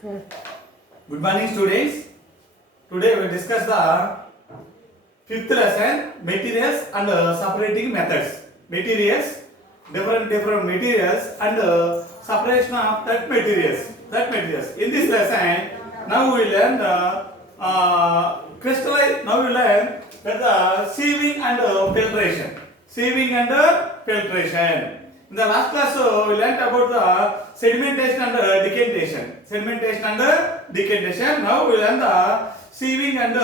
Sir. Good morning, students. Today we will discuss the fifth lesson, materials and separating methods. Materials, different materials and separation of that materials. In this lesson, now we learn the crystalline. Now we learn that the sieving and filtration. Sieving and filtration. In the last class, we learnt about the sedimentation and decantation. Sedimentation and decantation. Now we learn the sieving and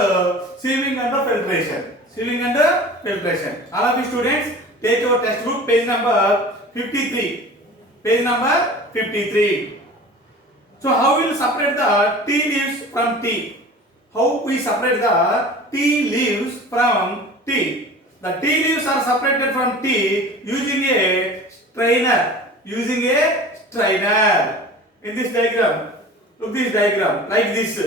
filtration. Sieving and filtration. All of you students, take your textbook, page number 53. Page number 53. So how we will separate the tea leaves from tea? How we separate the tea leaves from tea? The tea leaves are separated from tea using a strainer. Using a strainer. In this diagram, look this diagram like this.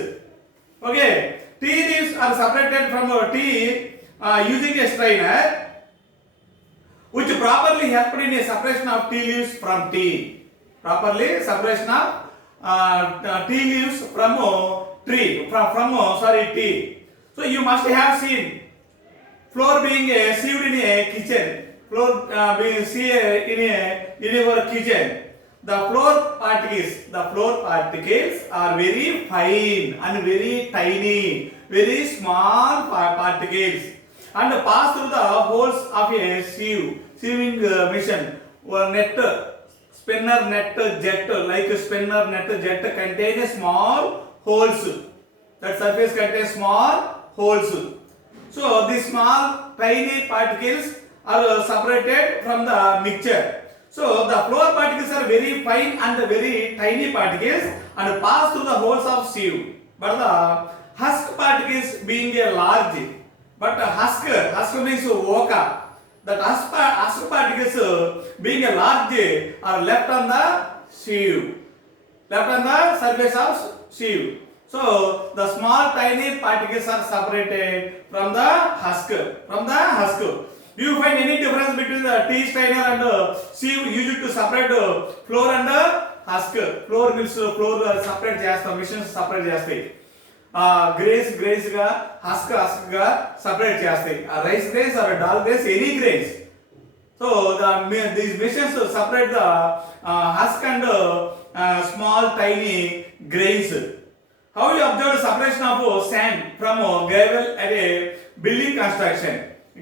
Okay, tea leaves are separated from tea using a strainer, which properly helped in a separation of tea leaves from tea. Properly separation of tea leaves from tea. So you must have seen floor being sieved in a kitchen. Floor being sieved in your kitchen. The floor particles are very fine and very tiny, very small particles, and pass through the holes of a sieving machine or net, spinner net jet, like a spinner net jet contains small holes. That surface contains small holes. So these small tiny particles are separated from the mixture. So the floor particles are very fine and very tiny particles and pass through the holes of sieve. But the husk particles being a large, but husk means oka. That husk particles being a large are left on the sieve, left on the surface of sieve. So the small tiny particles are separated from the husk. Do you find any difference between the tea strainer and sieve used to separate floor and husk? Floor means floor separate చేస్తాం, machines separate చేస్తాయి. Grains గా husk గా separate చేస్తాయి. Rice grains or dal grains, any grains. So these machines separate the husk and small tiny grains. How you observe the separation of sand from gravel at a building construction?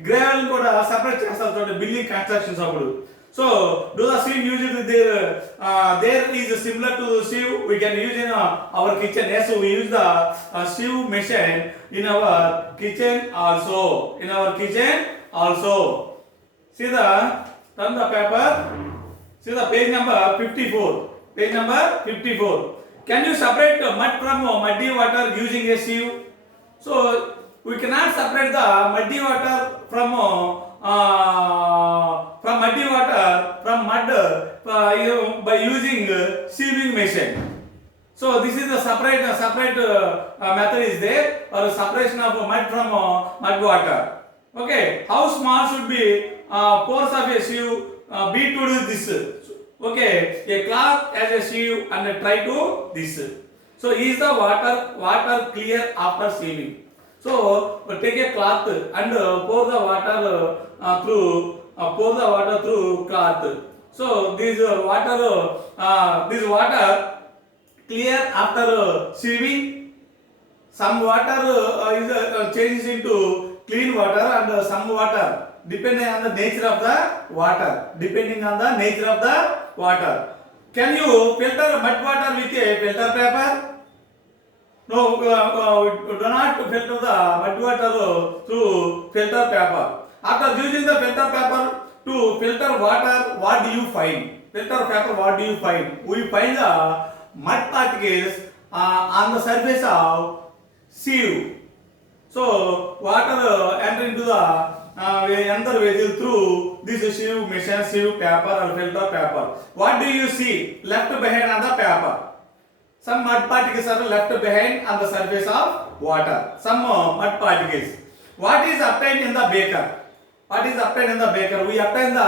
Gravel కూడా separate చేస్తారు చూడండి building constructions అప్పుడు. So do the sieve used there is similar to sieve we can use in our kitchen. Yes, we use the sieve machine in our kitchen also. See the turn the paper. See the page number 54. Page number 54. Can you separate mud from muddy water using a sieve? So we cannot separate the muddy water from mud by using sieving machine. So this is the separate method is there, or separation of mud from mud water. Okay, how small should be pores of a sieve be to do this? Okay, a cloth as a sieve and try to this. So is the water clear after sieving? So take a cloth and pour the water through cloth. So this water clear after sieving. Some water is changes into clean water, and some water depending on the nature of the water. Can you filter mud water with a filter paper? No, do not filter the mud water through filter paper. After using the filter paper to filter water, what do you find? Filter paper, what do you find? We find the mud particles on the surface of sieve. So water enter into the another vessel through this sieve machine, sieve paper or filter paper. What do you see left behind on the paper? Some mud particles are left behind on the surface of water. Some mud particles. What is obtained in the beaker? We obtain the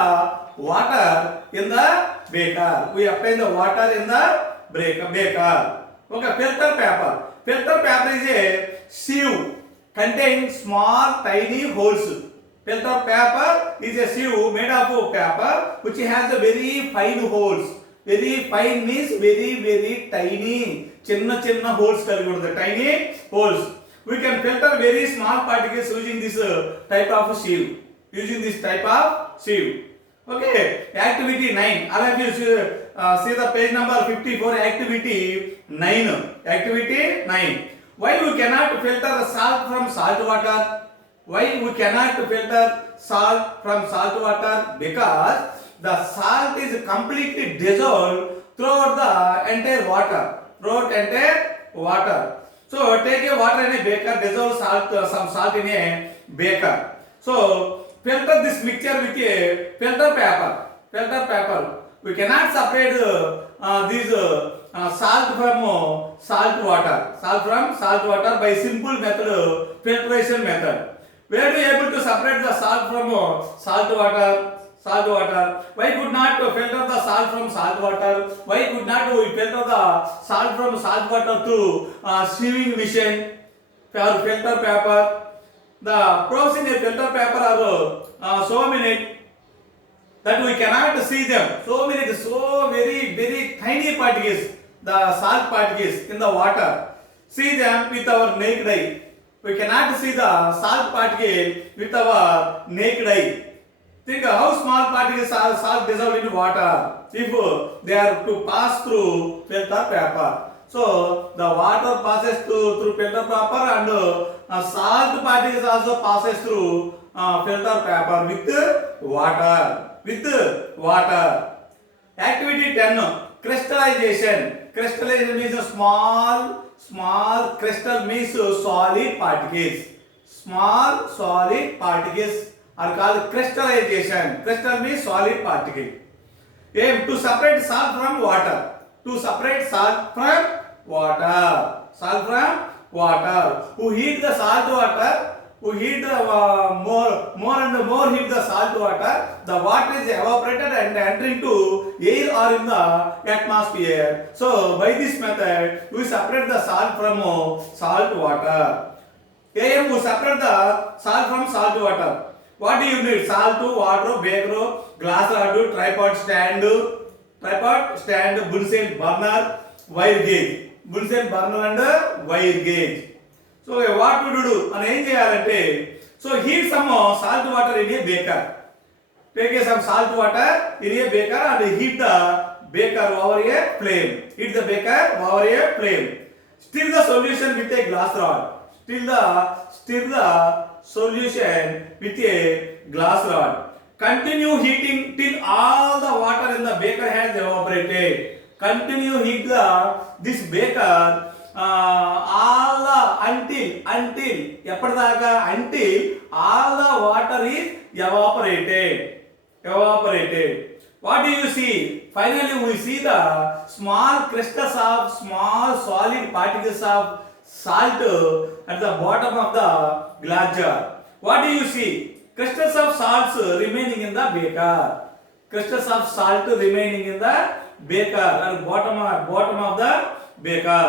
water in the beaker. Okay, filter paper. Filter paper is a sieve containing small tiny holes. Filter paper is a sieve made of paper which has a very fine holes. Very fine means very tiny. Chinna holes kaligi untadi. Tiny holes. We can filter very small particles using this type of sieve. Using this type of sieve. Okay, activity 9. All of you see the page number 54, activity 9. Activity 9. Why we cannot filter salt from salt water? Why we cannot filter salt from salt water? Because the salt is completely dissolved throughout the entire water. Throughout entire water. So take a water in a beaker, dissolve salt, some salt in a beaker. So filter this mixture with a filter paper. Filter paper. We cannot separate these salt from salt water. Salt from salt water by simple method, filtration method. Where we able to separate the salt from salt water? Salt water. Why could not filter the salt from salt water? Why could not we filter the salt from salt water through sieving machine or filter paper? The pros in a filter paper are so many that we cannot see them. So many, so very tiny particles, the salt particles in the water. See them with our naked eye. We cannot see the salt particle with our naked eye. Think how small particles are salt dissolved in water if they are to pass through filter paper. So the water passes through filter paper and salt particles also passes through filter paper with water. With water. Activity 10. Crystallization. Crystallization means a small crystal means solid particles. Small solid particles are called crystallization. Crystal means solid particle. Aim to separate salt from water. To separate salt from water. Salt from water. Who heat the salt water? Who heat the more and more heat the salt water? The water is evaporated and enter into air or in the atmosphere. So by this method, we separate the salt from salt water. Aim we separate the salt from salt water. What do you need? Salt, water, beaker, glass rod, tripod stand, Bunsen burner, wire gauge. Bunsen burner and wire gauge. So what to do? And ఏం చేయాలంటే so heat some salt water in a beaker. Take some salt water in a beaker and heat the beaker over a flame. Heat the beaker over a flame. Stir the solution with a glass rod. Stir the solution with a glass rod. Continue heating till all the water in the beaker has evaporated. Continue heat this beaker until ఎప్పటిదాకా until all the water is evaporated. What do you see? Finally we see the small crystals of small solid particles of salt at the bottom of the glass jar. What do you see? Crystals of salts remaining in the beaker. Crystals of salt remaining in the beaker at bottom of the beaker.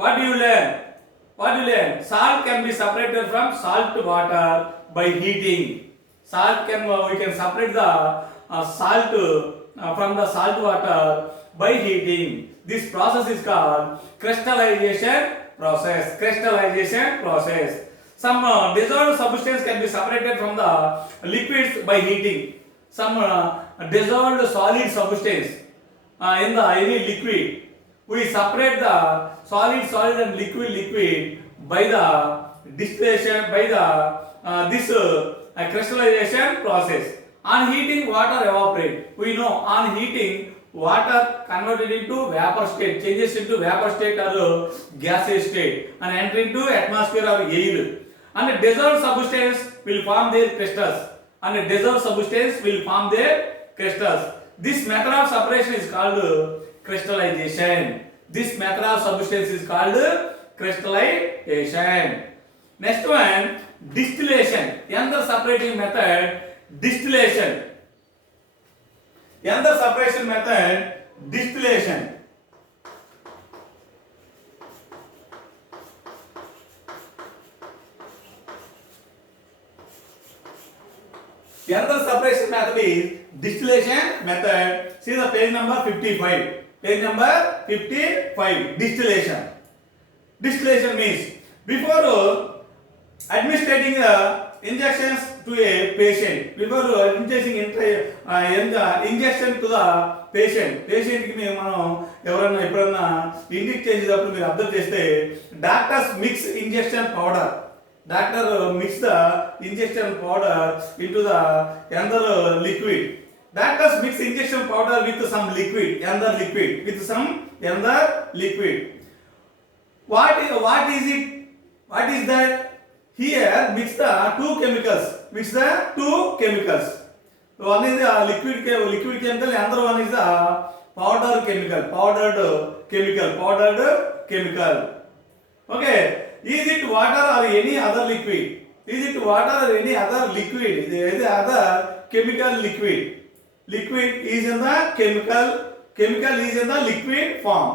What do you learn? Salt can be separated from salt water by heating. We can separate the salt from the salt water by heating. This process is called crystallization process. Some dissolved substance can be separated from the liquids by heating. Some dissolved solid substance in the any liquid. We separate the solid and liquid by the distillation, by the crystallization process. On heating, water evaporate. We know on heating, water converted into vapor state, changes into vapor state or gaseous state and enter into atmosphere or air. And the dissolved substance will form their crystals. This method of separation is called crystallization. This method of substance is called crystallization. Next one, distillation. Another separating method, distillation. Another separation method, distillation. Another separation method is distillation method. See the page number 55. Page number 55. Distillation. Distillation means before administering injections to a patient, before injection to the patient కి మనం ఎవరైనా ఎప్పుడన్నా inject చేసేటప్పుడు మీరు observe చేస్తే doctors mix injection powder. Doctor mix the injection powder into the another liquid. Doctors mix injection powder with some liquid, another liquid, with some another liquid. What is it? What is that? Here mix the two chemicals. Mix the two chemicals. One is the liquid chemical, another one is the powdered chemical. Okay. Is it water or any other liquid? Is it water or any other liquid? There is other chemical liquid. Liquid is in the chemical is in the liquid form.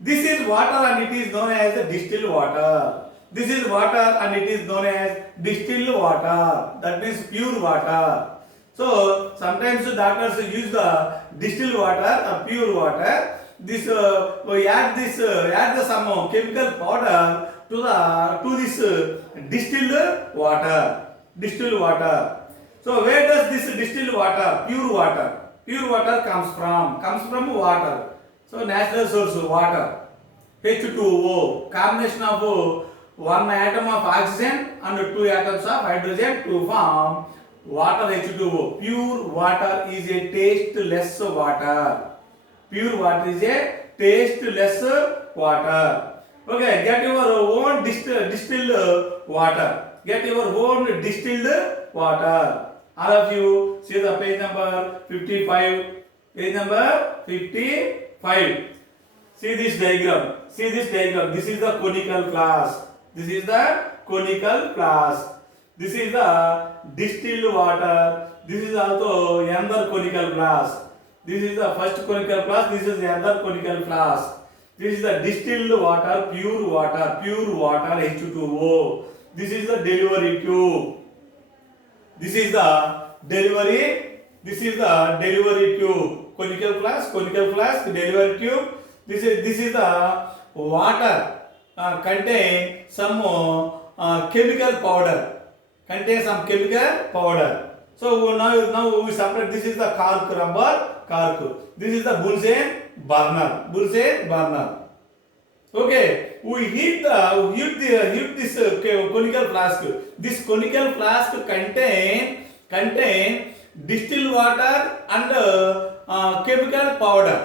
This is water and it is known as the distilled water. This is water and it is known as distilled water. That means pure water. So sometimes doctors use the distilled water or pure water. This we add some chemical powder to this distilled water. So where does this distilled water, pure water comes from water. So natural source water, H2O, combination of one atom of oxygen and two atoms of hydrogen to form water, H2O. Pure water is a tasteless water. Pure water is a tasteless water. Okay, get your own distilled water. Get your own distilled water. All of you see the page number 55. Page number 55. See this diagram. This is the conical flask. This is the distilled water. This is also another conical flask. This is the first conical flask. This is the other conical flask. This is the distilled water, pure water, H2O. This is the delivery tube. This is the delivery tube. Conical flask, delivery tube. This is the water contain some chemical powder. So now we separate. This is the rubber cork. This is the Bunsen burner. Okay, we heat this conical flask. This conical flask contain distilled water and chemical powder.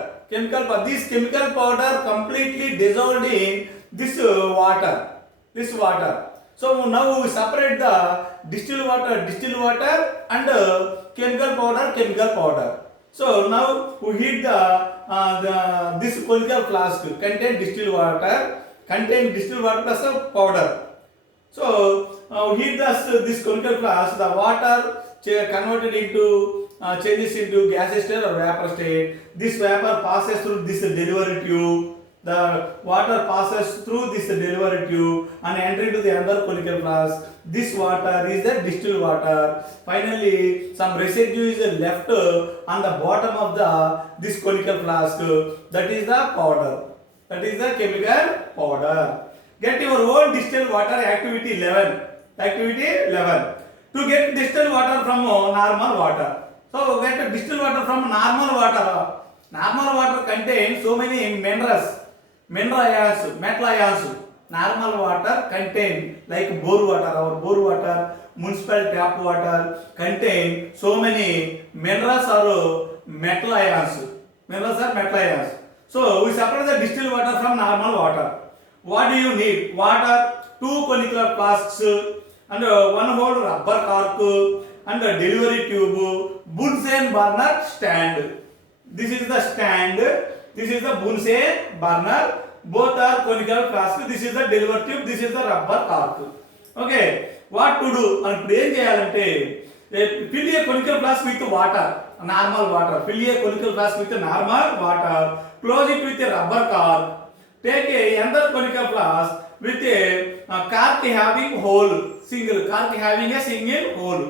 This chemical powder completely dissolved in this water. So now we separate the distilled water and chemical powder. So now we heat this conical flask contain distilled water plus a powder. So we heat this conical flask. The water converted into changes into gaseous state or vapor state. This vapor passes through this delivery tube. The water passes through this delivery tube and enter into the other conical flask. This water is the distilled water. Finally, some residue is left on the bottom of this conical flask. That is the powder. That is the chemical powder. Get your own distilled water, activity 11. To get distilled water from normal water. So get distilled water from normal water. Normal water contains so many minerals. Metal ions. Normal water contain like bore water, our bore water, municipal tap water contain so many minerals or metal ions. So we separate the distilled water from normal water. What do you need? Water, 2 conical flasks and one whole rubber cork and a delivery tube, Bunsen burner stand. This is the stand. This is the Bunsen burner. Both are conical flask. This is the delivery tube. This is the rubber cork. Okay. What to do? And ఏం చేయాలంటే fill a conical flask with water, normal water. Fill a conical flask with normal water. Close it with a rubber cork. Take another conical flask with a cork having a single hole.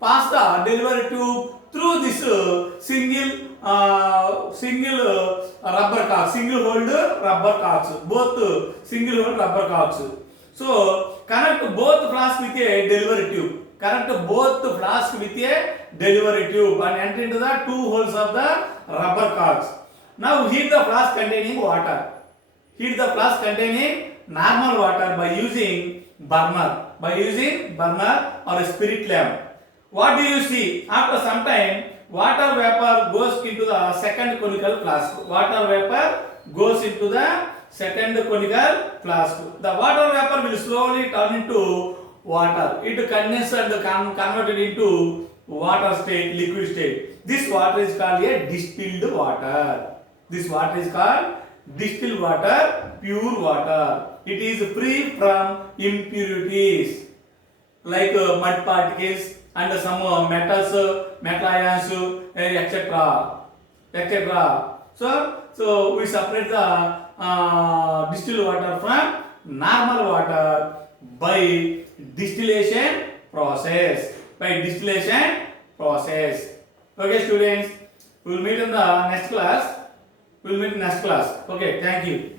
pass the delivery tube through this single rubber cords, single hold rubber cords, both single hold rubber cords. So connect both flask with a delivery tube. Connect both flask with a delivery tube and enter into the two holes of the rubber cords. Now heat the flask containing water. Heat the flask containing normal water by using burner or a spirit lamp. What do you see? After some time, water vapor goes into the second conical flask. Water vapor goes into the second conical flask. The water vapor will slowly turn into water. It condenses and converted into water state, liquid state. This water is called a distilled water. This water is called distilled water, pure water. It is free from impurities like mud particles and some metals, metal ions, etc. etc. So we separate the distilled water from normal water by distillation process. Okay, students, we will meet in the next class. Okay, thank you.